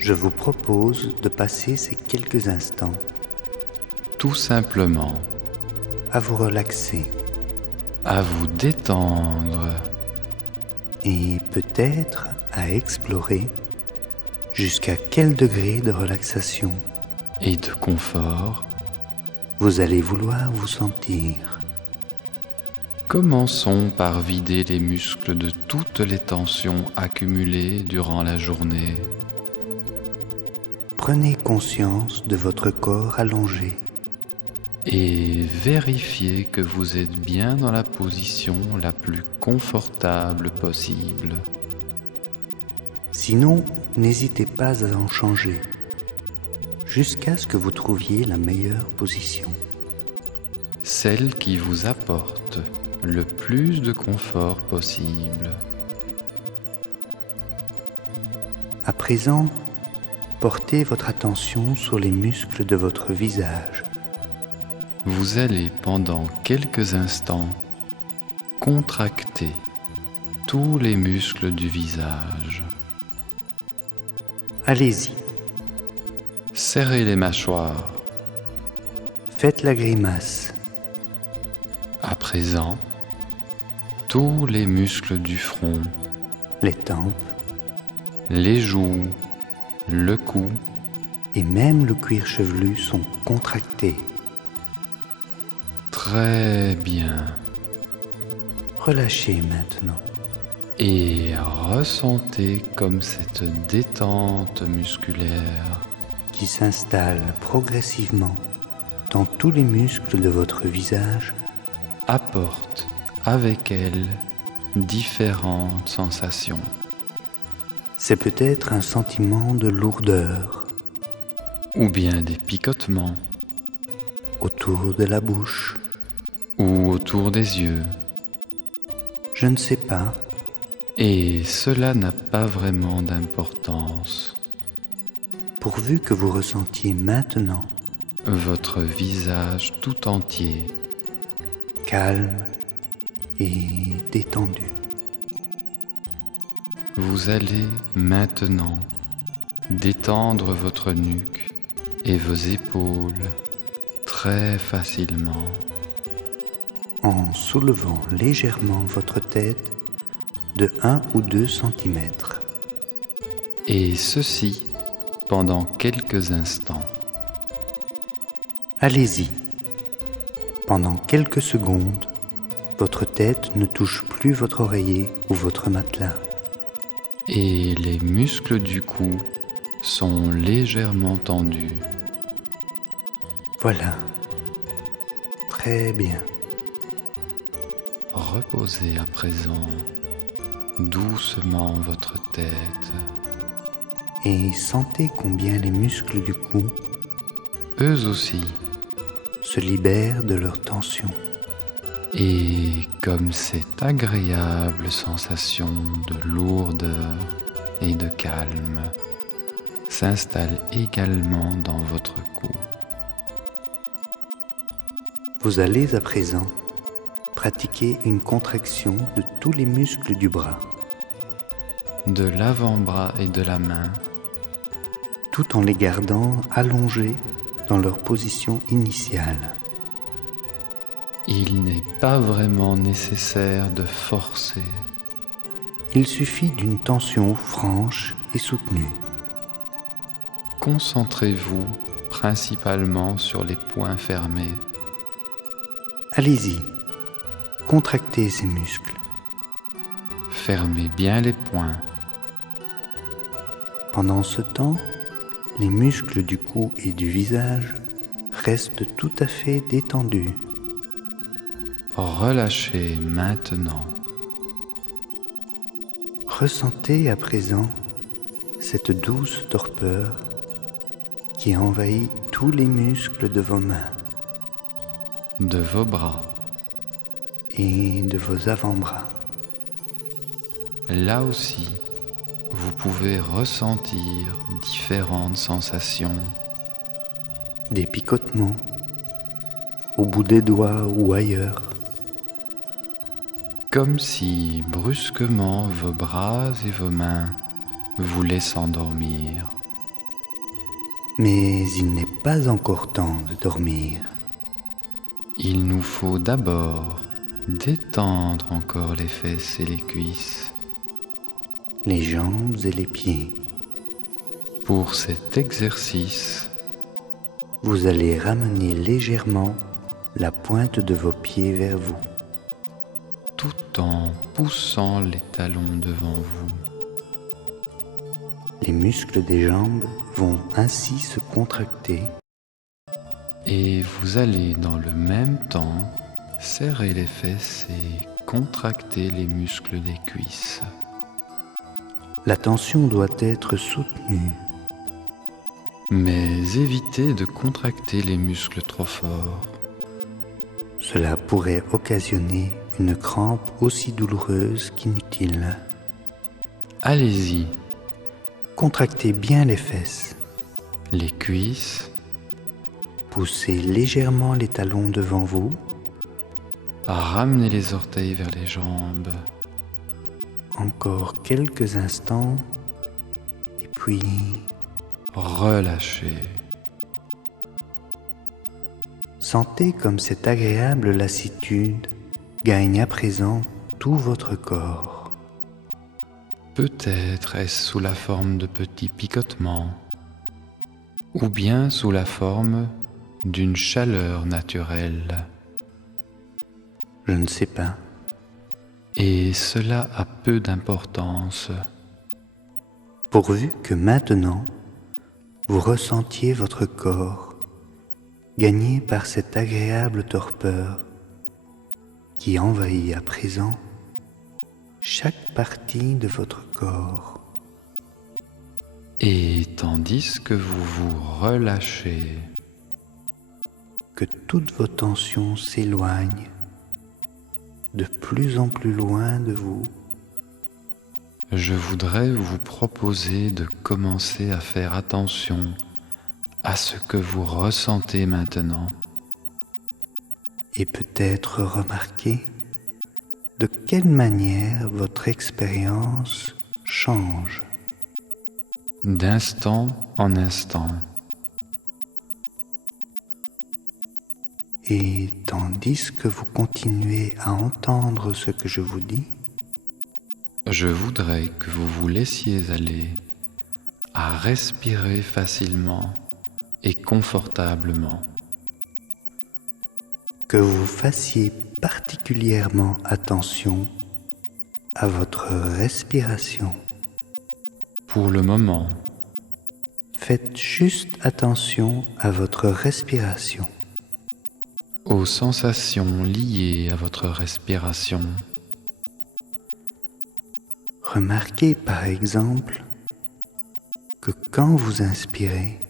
Je vous propose de passer ces quelques instants tout simplement à vous relaxer à vous détendre et peut-être à explorer jusqu'à quel degré de relaxation et de confort. vous allez vouloir vous sentir. Commençons par vider les muscles de toutes les tensions accumulées durant la journée. Prenez conscience de votre corps allongé. Et vérifiez que vous êtes bien dans la position la plus confortable possible. Sinon, n'hésitez pas à en changer jusqu'à ce que vous trouviez la meilleure position. Celle qui vous apporte le plus de confort possible. À présent, portez votre attention sur les muscles de votre visage. Vous allez pendant quelques instants contracter tous les muscles du visage. Allez-y, Serrez les mâchoires. faites la grimace. À présent, tous les muscles du front, Les tempes les joues, le cou, et même le cuir chevelu sont contractés. très bien. Relâchez maintenant. Et ressentez comme cette détente musculaire Qui s'installe progressivement dans tous les muscles de votre visage apporte avec elle différentes sensations. C'est peut-être un sentiment de lourdeur Ou bien des picotements, autour de la bouche. ou autour des yeux. Je ne sais pas, Et cela n'a pas vraiment d'importance. pourvu que vous ressentiez maintenant Votre visage tout entier, calme et détendu. vous allez maintenant détendre votre nuque et vos épaules très facilement. En soulevant légèrement votre tête de 1 ou 2 cm. Et ceci pendant quelques instants. Allez-y. Pendant quelques secondes, votre tête ne touche plus votre oreiller ou votre matelas. Et les muscles du cou sont légèrement tendus. Voilà. Très bien. Reposez à présent doucement votre tête. Et sentez combien les muscles du cou Eux aussi. se libèrent de leur tension. Et comme cette agréable sensation de lourdeur et de calme s'installe également dans votre cou. Vous allez à présent pratiquer une contraction de tous les muscles du bras, De l'avant-bras et de la main, tout en les gardant allongés dans leur position initiale. il n'est pas vraiment nécessaire de forcer. Il suffit d'une tension franche et soutenue. Concentrez-vous principalement sur les poings fermés. Allez-y, contractez ces muscles. Fermez bien les poings. Pendant ce temps, les muscles du cou et du visage restent tout à fait détendus. Relâchez maintenant. Ressentez à présent cette douce torpeur qui envahit tous les muscles de vos mains De vos bras, et de vos avant-bras. là aussi, vous pouvez ressentir différentes sensations, Des picotements au bout des doigts ou ailleurs. comme si brusquement vos bras et vos mains voulaient s'endormir. Mais il n'est pas encore temps de dormir. Il nous faut d'abord détendre encore les fesses et les cuisses. Les jambes et les pieds. Pour cet exercice, Vous allez ramener légèrement la pointe de vos pieds vers vous. tout en poussant les talons devant vous. Les muscles des jambes vont ainsi se contracter Et vous allez dans le même temps serrer les fesses et contracter les muscles des cuisses. La tension doit être soutenue. Mais évitez de contracter les muscles trop fort. Cela pourrait occasionner une crampe aussi douloureuse qu'inutile. Allez-y, Contractez bien les fesses. les cuisses, Poussez légèrement les talons devant vous. ramenez les orteils vers les jambes. Encore quelques instants. Et puis, Relâchez. sentez comme cette agréable lassitude gagne à présent tout votre corps. Peut-être est-ce sous la forme de petits picotements, ou bien sous la forme d'une chaleur naturelle. Je ne sais pas. Et cela a peu d'importance. Pourvu que maintenant, vous ressentiez votre corps gagné par cette agréable torpeur qui envahit à présent chaque partie de votre corps. Et tandis que vous vous relâchez, Que toutes vos tensions s'éloignent de plus en plus loin de vous. je voudrais vous proposer de commencer à faire attention à ce que vous ressentez maintenant. Et peut-être remarquer de quelle manière votre expérience change. D'instant en instant, Et tandis que vous continuez à entendre ce que je vous dis, je voudrais que vous vous laissiez aller à respirer facilement et confortablement. que vous fassiez particulièrement attention à votre respiration. Pour le moment, Faites juste attention à votre respiration. aux sensations liées à votre respiration, Remarquez par exemple que quand vous inspirez,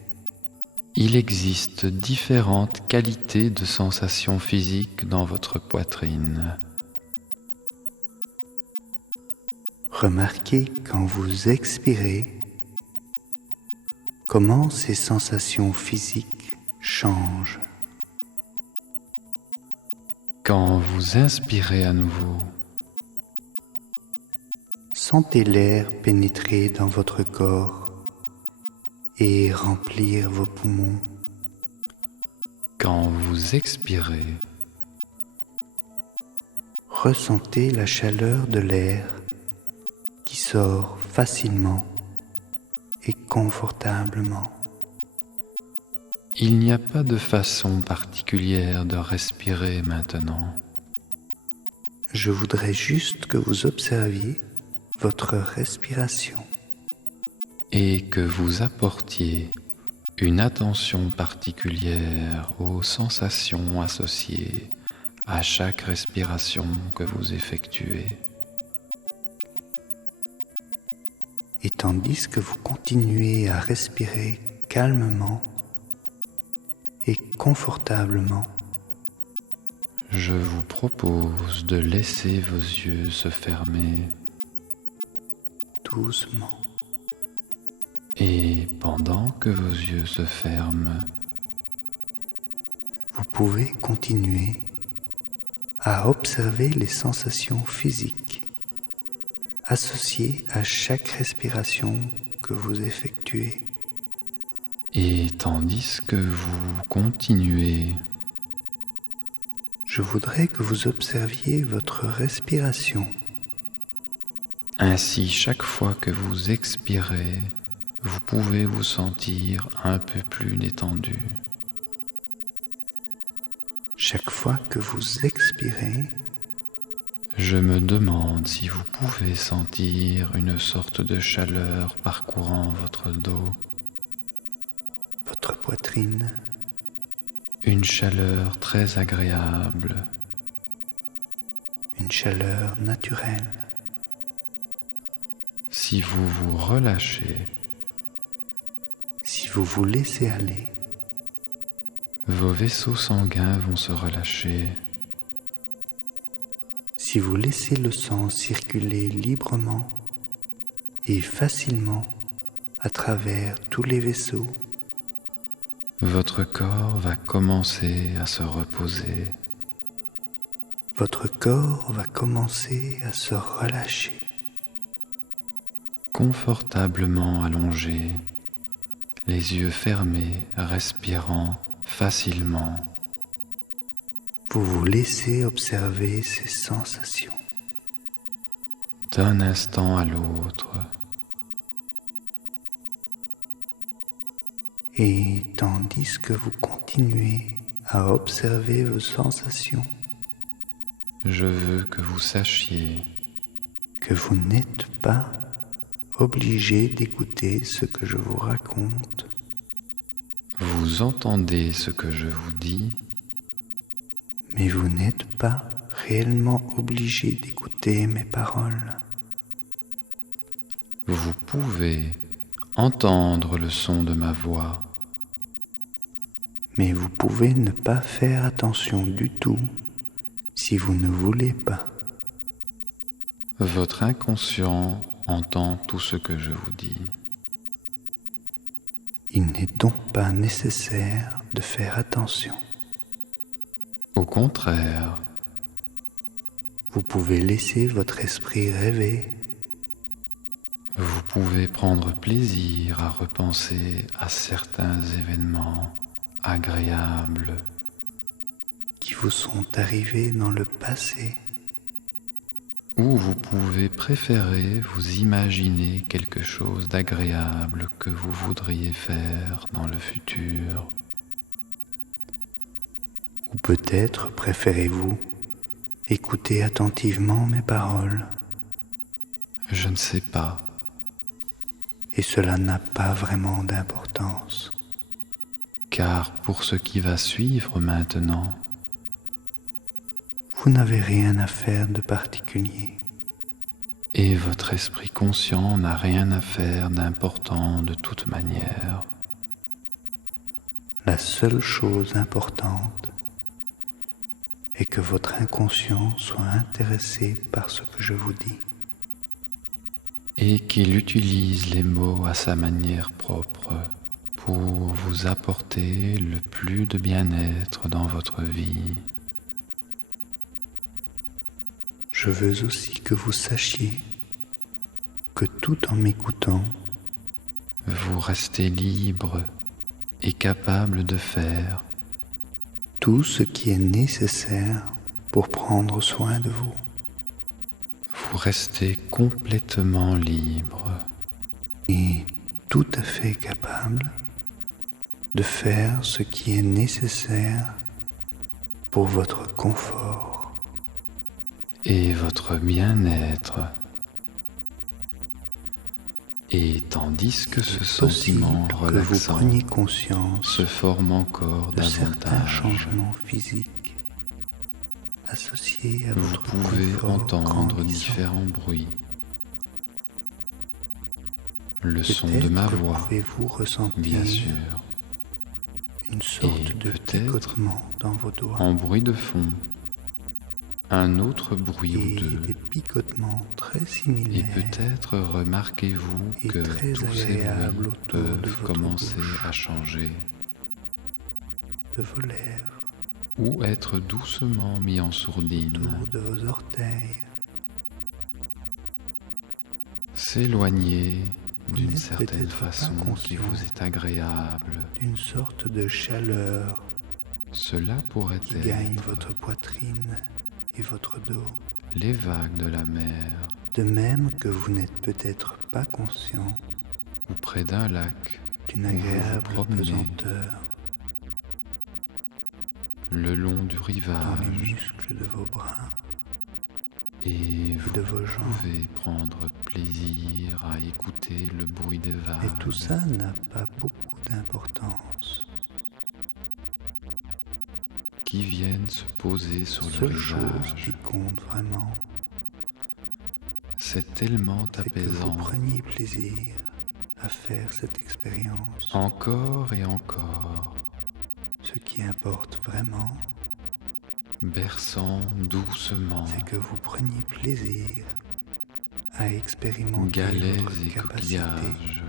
il existe différentes qualités de sensations physiques dans votre poitrine. remarquez quand vous expirez comment ces sensations physiques changent. Quand vous inspirez à nouveau, Sentez l'air pénétrer dans votre corps et remplir vos poumons. quand vous expirez, Ressentez la chaleur de l'air qui sort facilement et confortablement. il n'y a pas de façon particulière de respirer maintenant. Je voudrais juste que vous observiez votre respiration. Et que vous apportiez une attention particulière aux sensations associées à chaque respiration que vous effectuez. Et tandis que vous continuez à respirer calmement et confortablement, Je vous propose de laisser vos yeux se fermer doucement. et pendant que vos yeux se ferment, Vous pouvez continuer à observer les sensations physiques associées à chaque respiration que vous effectuez. Et tandis que vous continuez, je voudrais que vous observiez votre respiration. ainsi chaque fois que vous expirez, vous pouvez vous sentir un peu plus détendu. Chaque fois que vous expirez, Je me demande si vous pouvez sentir une sorte de chaleur parcourant votre dos, votre poitrine, une chaleur très agréable, une chaleur naturelle. si vous vous relâchez. Si vous vous laissez aller, Vos vaisseaux sanguins vont se relâcher. si vous laissez le sang circuler librement et facilement à travers tous les vaisseaux, Votre corps va commencer à se reposer. votre corps va commencer à se relâcher. Confortablement allongé, les yeux fermés, respirant facilement. Vous vous laissez observer ces sensations. D'un instant à l'autre, Et tandis que vous continuez à observer vos sensations, je veux que vous sachiez que vous n'êtes pas obligé d'écouter ce que je vous raconte, vous entendez ce que je vous dis, mais vous n'êtes pas réellement obligé d'écouter mes paroles. vous pouvez entendre le son de ma voix, Mais vous pouvez ne pas faire attention du tout si vous ne voulez pas. votre inconscient entend tout ce que je vous dis. Il n'est donc pas nécessaire de faire attention. Au contraire, Vous pouvez laisser votre esprit rêver, vous pouvez prendre plaisir à repenser à certains événements agréables qui vous sont arrivés dans le passé, ou vous pouvez préférer vous imaginer quelque chose d'agréable que vous voudriez faire dans le futur. ou peut-être préférez-vous écouter attentivement mes paroles, Je ne sais pas, et cela n'a pas vraiment d'importance. car pour ce qui va suivre maintenant, Vous n'avez rien à faire de particulier. et votre esprit conscient n'a rien à faire d'important de toute manière. La seule chose importante est que votre inconscient soit intéressé par ce que je vous dis. Et qu'il utilise les mots à sa manière propre pour vous apporter le plus de bien-être dans votre vie. Je veux aussi que vous sachiez que tout en m'écoutant, Vous restez libre et capable de faire tout ce qui est nécessaire pour prendre soin de vous. vous restez complètement libre Et tout à fait capable de faire ce qui est nécessaire pour votre confort. et votre bien-être. Et tandis que ce sentiment Possible que vous relaxant preniez conscience se forme encore de certains davantage, changements physiques associés à vous votre pouvez confort entendre grandissant. différents bruits. Le son de Peut-être ma que voix, pouvez-vous ressentir bien sûr, une sorte et de peut-être picotement dans vos doigts en bruit de fond, un autre bruit ou et deux. des picotements très Et similaires peut-être remarquez-vous et que très tous ces agréables bruits autour de peuvent votre commencer bouche, à changer de vos lèvres, ou être doucement mis en sourdine, autour de vos orteils, s'éloigner d'une n'êtes certaine peut-être pas façon qui conscient vous est agréable. d'une sorte de chaleur Cela pourrait qui gagne être votre poitrine et votre dos, les vagues de la mer de même que vous n'êtes peut-être pas conscient ou près d'un lac d'une où vous vous agréable promenez pesanteur le long du dans les rivage muscles de vos bras et et vous de vos jambes. pouvez prendre plaisir à écouter le bruit des vagues. Et tout ça n'a pas beaucoup d'importance. qui viennent se poser sur La le seule chose qui rivage. compte vraiment, C'est tellement c'est que vous apaisant. preniez plaisir à faire cette expérience. Encore et encore, Ce qui importe vraiment, berçant doucement, c'est que vous preniez plaisir à expérimenter galets votre et capacité coquillages.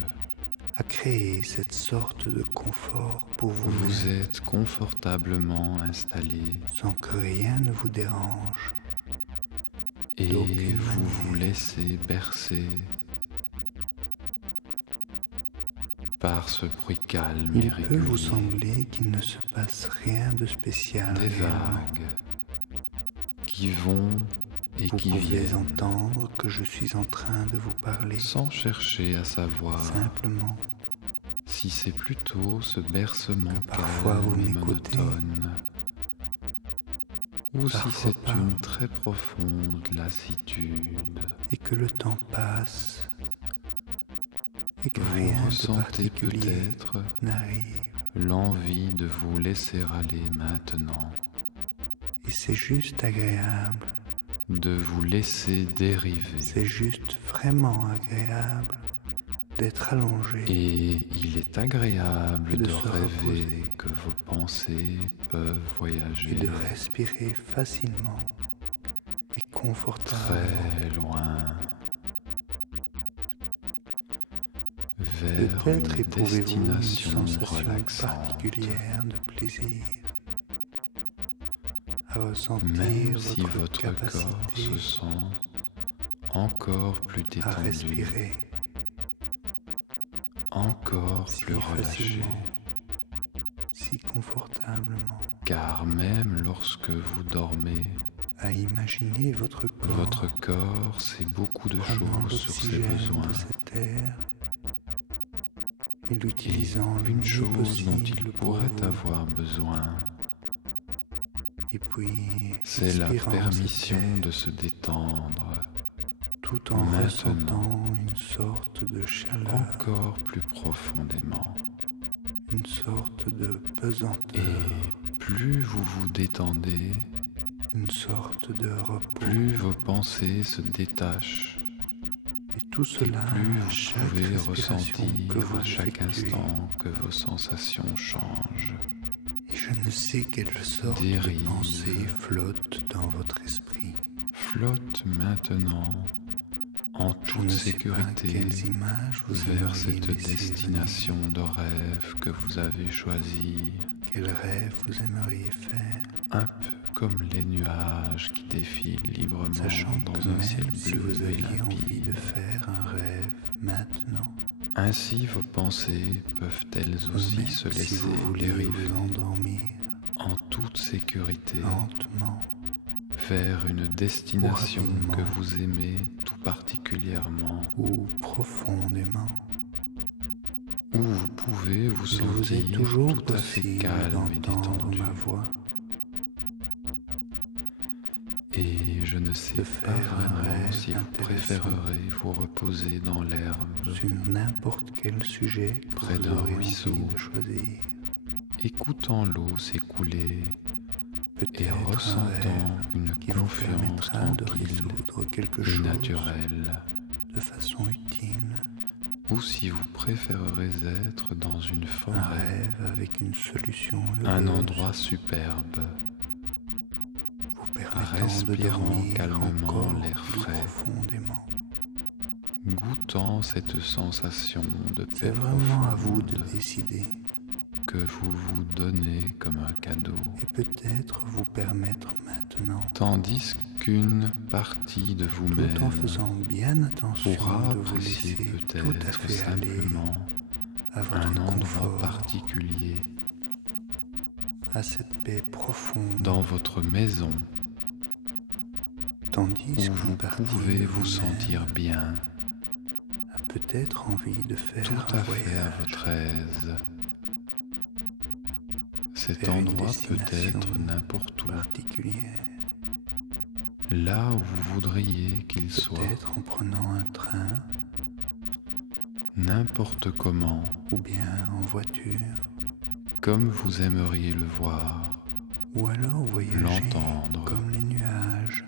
à créer cette sorte de confort pour Vous vous-même êtes confortablement installé sans que rien ne vous dérange. et D'aucune vous vous manière. laissez bercer par ce bruit calme et Il peut vous régulier sembler qu'il ne se passe rien de spécial des réellement. vagues qui vont et Vous qui pouvez viennent entendre que je suis en train de vous parler sans chercher à savoir simplement. si c'est plutôt ce bercement Que parfois vous calme et m'écoutez, monotone ou si parfois c'est pas. une très profonde lassitude. Et que le temps passe et que Vous rien de ressentez particulier peut-être n'arrive. l'envie de vous laisser aller maintenant, Et c'est juste agréable, de vous laisser dériver. c'est juste vraiment agréable d'être allongé Et il est agréable Et de de se rêver reposer. que vos pensées peuvent et voyager de respirer facilement et confortablement. très loin vers Peut-être une éprouvez-vous une destination sensation relaxante. particulière de plaisir à ressentir Même si votre votre corps capacité se sent encore plus à détendu, respirer encore si plus relâché, facilement, si confortablement, car même lorsque vous dormez, à imaginer votre votre corps sait beaucoup de prenant choses sur ses l'oxygène besoins. de cette air et Et l'utilisant le une mieux chose dont il possible pour pourrait vous. avoir besoin, Et puis c'est la expirant permission cette air, de se détendre tout en maintenant. ressentant une sorte de chaleur, encore plus profondément. une sorte de pesanteur, Et plus vous vous détendez, une sorte de repos. plus vos pensées se détachent Et tout et cela plus à vous chaque pouvez respiration que ressentir vous à chaque effectuez. instant que vos sensations changent, Et je ne sais quelle sorte dérivent, de pensée flotte dans votre esprit. flotte maintenant en Je toute ne sais pas sécurité quelles images vous vers aimeriez cette laisser destination de rêve que vous avez choisie, venir. Quel rêve vous aimeriez faire, un peu comme les nuages qui défilent librement sachant dans que un ciel même si bleu vous et aviez envie limpide. de faire un rêve maintenant, Ainsi vos pensées peuvent elles ou aussi même se si laisser vous vouliez dériver vous endormir en toute sécurité lentement vers une destination rapidement, que vous aimez tout particulièrement, ou profondément, où vous pouvez vous il vous est sentir toujours tout à fait possible calme et d'entendre détendu. ma voix, Et je ne sais de pas faire un vraiment rêve si vous intéressant préférerez vous reposer dans l'herbe, sur n'importe quel sujet que près vous d'un aurez ruisseau, envie de choisir. écoutant l'eau s'écouler et Peut-être un ressentant rêve une qui vous confiance permettra de tranquille résoudre quelque et chose naturelle. de façon utile. Ou si vous préférerez être dans une Un forêt, rêve avec une solution un heureuse, endroit superbe, vous permettant de respirant dormir calmement encore l'air plus frais, profondément. goûtant cette sensation de paix C'est vraiment à vous de profonde, décider. que vous vous donnez comme un cadeau, et peut-être vous permettre maintenant, tandis qu'une partie de tout en vous-même faisant bien attention pourra de vous apprécier laisser tout à peut-être fait aller simplement à votre un endroit confort, particulier à cette paix profonde, dans votre maison tandis où qu'une vous partie pouvez de vous vous-même sentir bien, a peut-être envie de faire tout un à fait à voyage votre aise. Cet vers une endroit peut destination être n'importe où, particulière, là où vous voudriez qu'il soit, peut-être en prenant un train n'importe comment, ou bien en voiture, comme vous aimeriez le voir, ou alors voyager l'entendre, comme les nuages,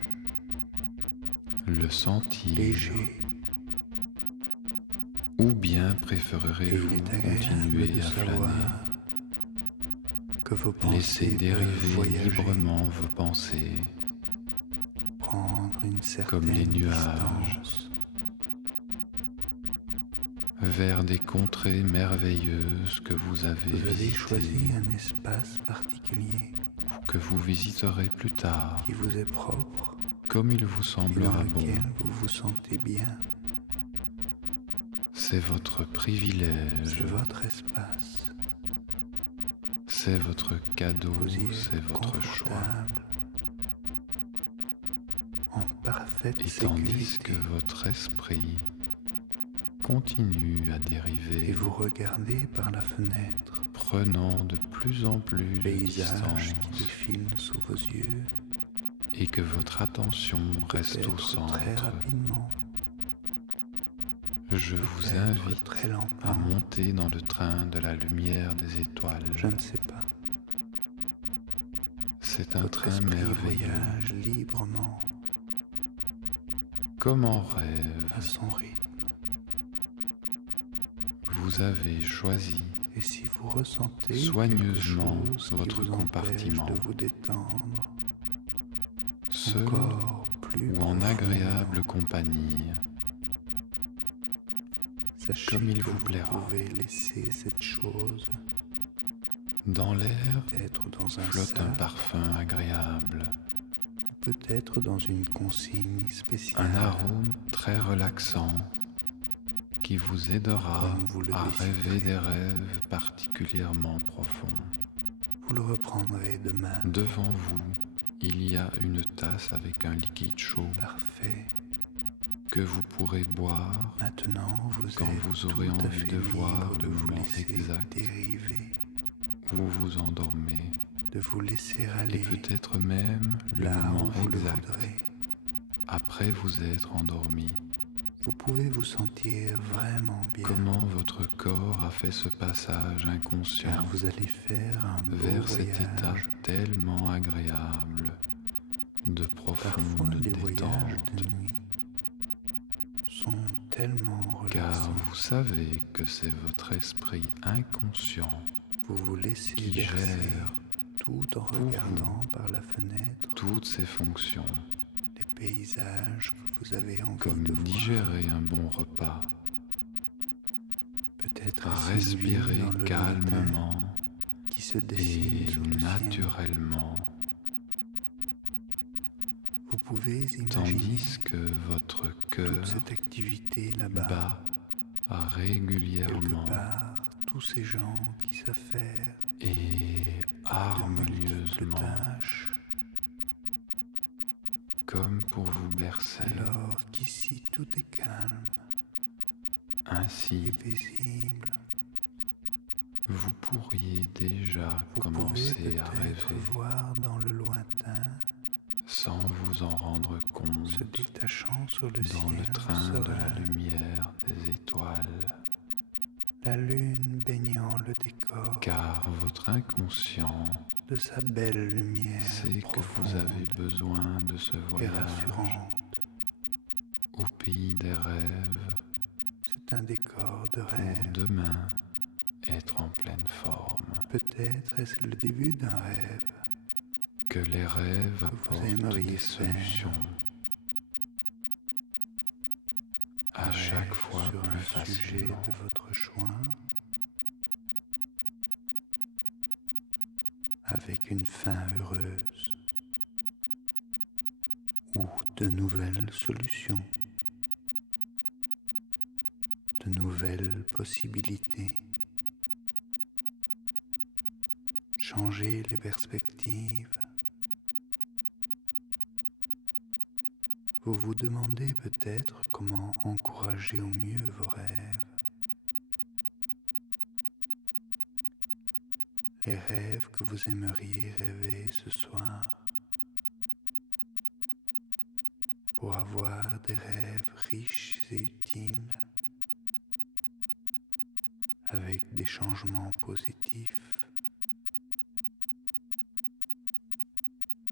le sentir, légers. ou bien Et préférerez-vous il est agréable continuer de à savoir flâner, que vos laissez pensées peuvent dériver voyager, librement vos pensées, prendre une comme les certaine nuages, distance, vers des contrées merveilleuses que vous avez vous avez visitées choisi un espace particulier ou que vous visiterez plus tard, qui vous est propre comme il vous et dans semblera bon. lequel vous vous sentez bien. C'est votre C'est privilège, votre espace. c'est votre cadeau, Vous y c'est êtes votre choix. confortable, en parfaite Et tandis sécurité, que votre esprit continue à et dériver, vous regardez par la fenêtre prenant de plus en plus le de paysage qui distance, défile sous vos yeux, et que votre attention reste au peut-être très centre, rapidement, je vous peut-être invite très à lentement, monter dans le train de la lumière des étoiles. je ne sais pas. C'est un Votre train esprit merveilleux, voyage librement comme en à rêve. son rythme. Vous avez choisi Et si vous ressentez soigneusement quelque chose votre qui vous compartiment, empêche de vous détendre seul encore plus ou en profondément, agréable compagnie, sachez comme il que vous plaira. pouvez laisser cette chose Dans l'air peut-être dans un flotte un sac parfum agréable, ou peut-être dans une consigne spéciale. un arôme très relaxant qui vous aidera Comme vous le à déciderez. rêver des rêves particulièrement profonds. Vous le reprendrez demain. Devant vous, il y a une tasse avec un liquide chaud Parfait. que vous pourrez boire Maintenant, vous quand êtes vous aurez tout à envie fait de voir libre de le vous moment laisser exact dériver, où vous endormez, de vous laisser et aller peut-être même le là où moment vous le exact voudrez. après vous être endormi. Vous pouvez vous sentir vraiment bien, Comment votre corps a fait ce passage inconscient car vous allez faire un beau vers cet état voyage. tellement agréable de Parfois, profonde les voyages détente. de nuit sont tellement Car relaxants. vous savez que c'est votre esprit inconscient Vous vous laissez qui bercer gère tout en vous regardant par la fenêtre toutes ces fonctions, les paysages que vous avez envie comme de voir. digérer un bon repas, Peut-être est-ce une ville respirer dans le calmement lointain qui se dessine et sur le ciel. naturellement, Vous pouvez imaginer tandis que votre cœur toute cette activité là-bas, bat quelque régulièrement part, tous ces gens qui s'affairent et de multiples harmonieusement, tâches, comme pour vous bercer. alors qu'ici tout est calme et Ainsi, paisible. vous pourriez déjà Vous pouvez commencer à peut-être rêver voir dans le lointain, sans vous en rendre compte, se détachant sur le dans ciel le train de la serein, lumière des étoiles, la lune baignant le décor car votre inconscient de sa belle lumière sait que profonde vous avez besoin de ce et voyage rassurante. au pays des rêves C'est un décor de pour rêve. demain être en pleine forme. Peut-être est-ce le début d'un rêve. Que les rêves vous apportent aimeriez des faire. solutions à Un chaque rêve fois sur plus un sujet facilement. de votre choix. avec une fin heureuse ou de nouvelles solutions, de nouvelles possibilités. Changez les perspectives. Vous vous demandez peut-être comment encourager au mieux vos rêves. Les rêves que vous aimeriez rêver ce soir. Pour avoir des rêves riches et utiles, avec des changements positifs.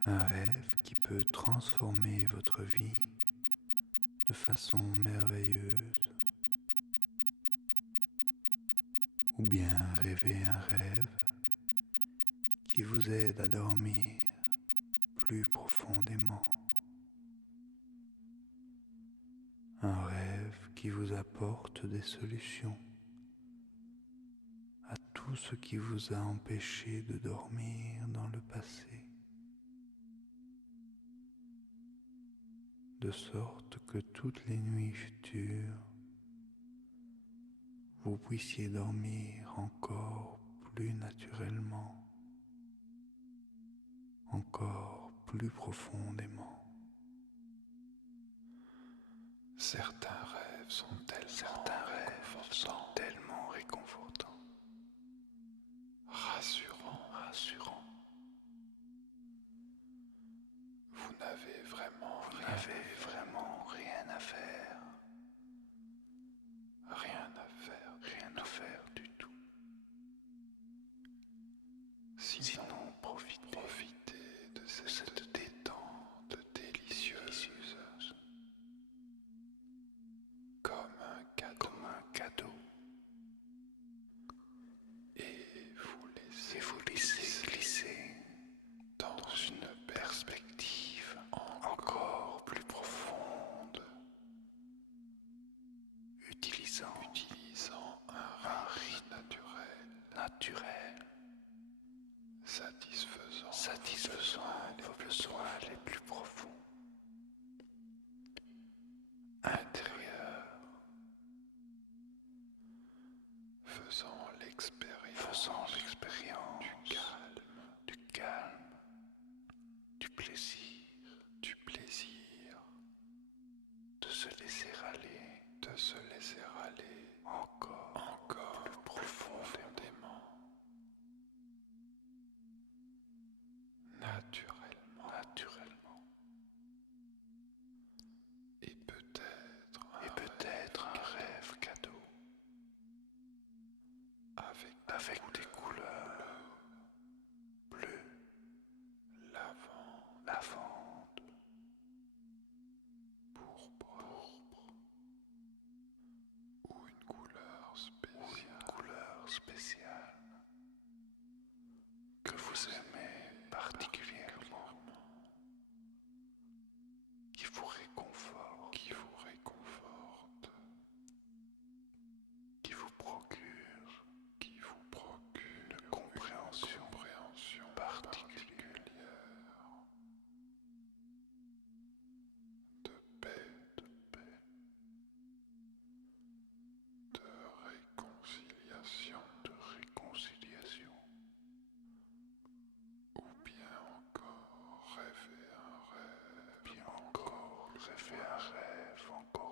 Un rêve qui peut transformer votre vie de façon merveilleuse. Ou bien rêver un rêve qui vous aide à dormir plus profondément. Un rêve qui vous apporte des solutions à tout ce qui vous a empêché de dormir dans le passé. De sorte que toutes les nuits futures, vous puissiez dormir encore plus naturellement, encore plus profondément. Certains rêves sont tellement réconfortants, rassurants. Vous n'avez vraiment rien à faire. Rien à faire du tout. Sinon, profitez de cette détente délicieuse. Comme un cadeau. Et vous laissez glisser dans une perspective encore plus profonde, utilisant un rythme naturel, satisfaisant vos besoins les plus profonds, intérieurs, faisant l'expérience du calme, du plaisir, de se laisser aller encore plus profondément, naturellement, et peut-être un rêve cadeau avec des couleurs bleues, lavande, pourpre, ou une couleur spéciale que vous aimez particulièrement, qui vous réconforte, qui vous procure une compréhension particulière de paix, de réconciliation, ou bien encore rêver un rêve encore